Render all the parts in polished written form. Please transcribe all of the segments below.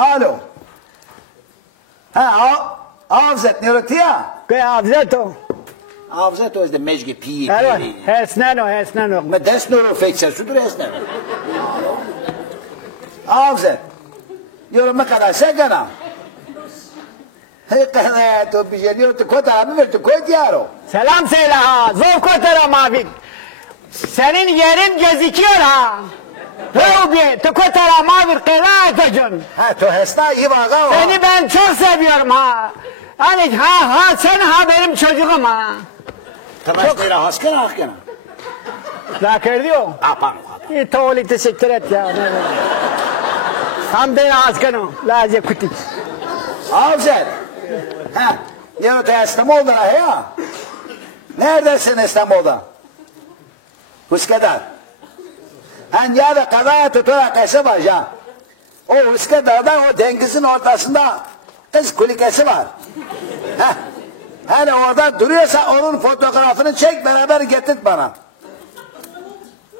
Alo. Ha, avzet ne rötya? Che avzeto? Avzet o izde mežgi pije. Evo, hesneno. Ma desno fekser, sudur esne. Avzet. Yorum ne kadar segana. Hekane to bijeliyor to kota abi ver to koy diyaro. Selam söyle ha. Zor kotara mavi. Senin yerin gözüküyor ha. Rubi, tu kotara mavi kıraatacın. Ha to hesta iyi baga o. Seni ben çok seviyorum ha. Hani sen benim çocuğum ha. Tamaştayla haskana haskana. Zakır diyor. Apan. Tavoli teşekkür et ya. Ham de askanım. Lazım kutik. Avzet. Ha, yarın da İstanbul'da ya. Neredesin İstanbul'da? Üsküdar. Hani ya da kadaya tutarak kese var ya. O Üsküdar'da o denizin ortasında kız kulikesi var. Ha. Hani orada duruyorsa onun fotoğrafını çek beraber getir bana.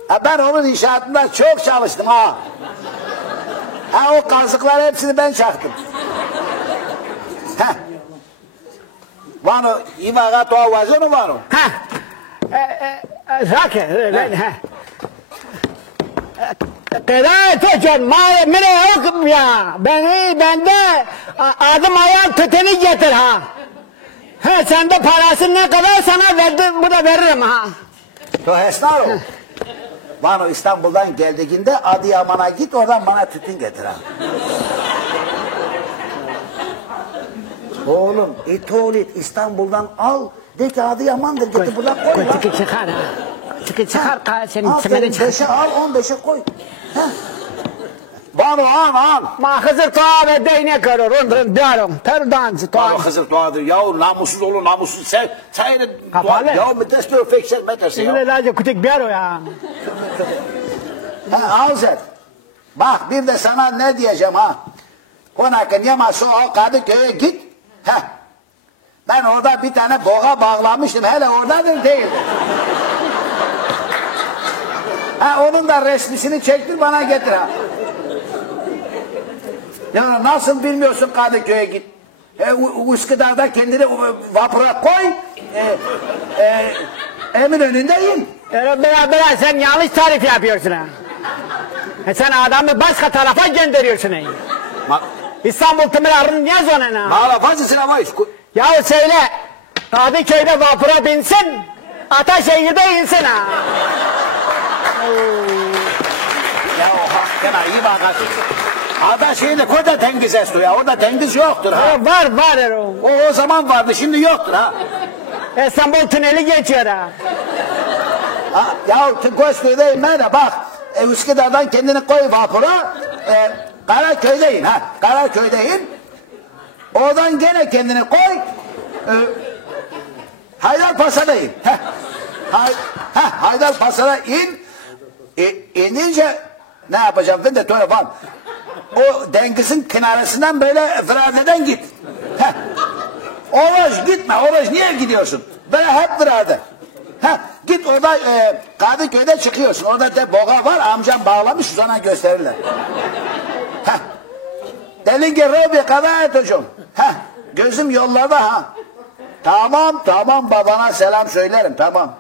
Ha, ben onun inşaatında çok çalıştım ha. Ha o kazıkları hepsini ben çaktım. Ha. Vano imaga to avazonu vano. Ha. Zakır. Ha. Kıraatacın mene yok ya. Bende adım ayağım tüteni getir ha. Ha sende parası ne kadar sana verdim bu da veririm ha. To hesnaro. Vano İstanbul'dan geldiğinde Adıyaman'a git oradan bana tütün getir ha. Oğlum itolit İstanbul'dan al. De ki Adıyaman'dır getir buradan koy. Çıkı çıkar ha. Çıkar senin Al çimene çıkar. 5'e al 15'e koy. Heh. Vano al. Ma Hızır Tuğa ve değnek arıyor. Onların diyorum. Terdancı Tuğa. Vano Hızır Doğadır. Yahu namussuz olur namussuz. Sen Kapalı. Yahu müddes diyor fekser metersin ya. Şimdi lazım kutik bir ya. Ha Avzet. Bak bir de sana ne diyeceğim ha. Konakın yaması o Kadıköy'e git. Heh. Ben orada bir tane boğa bağlamıştım. Hele oradadır değil. Ha onun da resmisini çektir bana getir ha. Ya nasıl bilmiyorsun Kadıköy'e git. Üsküdar'da kendini vapura koy. Eminönü'nde in. Beraber sen yanlış tarif yapıyorsun ha. Sen adamı başka tarafa gönderiyorsun ha. İstanbul Tımırarı'nın niye zonuna? Mağla fazlasına var. Ya söyle. Kadıköy'de vapura binsin. Ataşehir'de insin ha. Ya o hakkına iyi bak. Ataşehir'de koy da tengiz estu ya. Orada tengiz yoktur ha. Var. O zaman vardı şimdi yoktur ha. İstanbul tüneli geçiyor ha. Ya Tınkoslu'dayım ben de bak. Üsküdar'dan kendini koy vapura. Karaköy'deyin ha. Karaköy'deyin. Oradan gene kendini koy. Haydarpaşa'dayım. Haydarpaşa'da in. İnince ne yapacağım ben de falan. O denizin kenarısından böyle Virade'den git. Oraj gitme. Oraj niye gidiyorsun? Böyle hep Virade. Git orada Kadıköy'de çıkıyorsun. Orada de boğa var. Amcam bağlamış sana gösterirler. Delinge Robi kadar et hocam. Gözüm yollarda ha. Tamam babana selam söylerim tamam.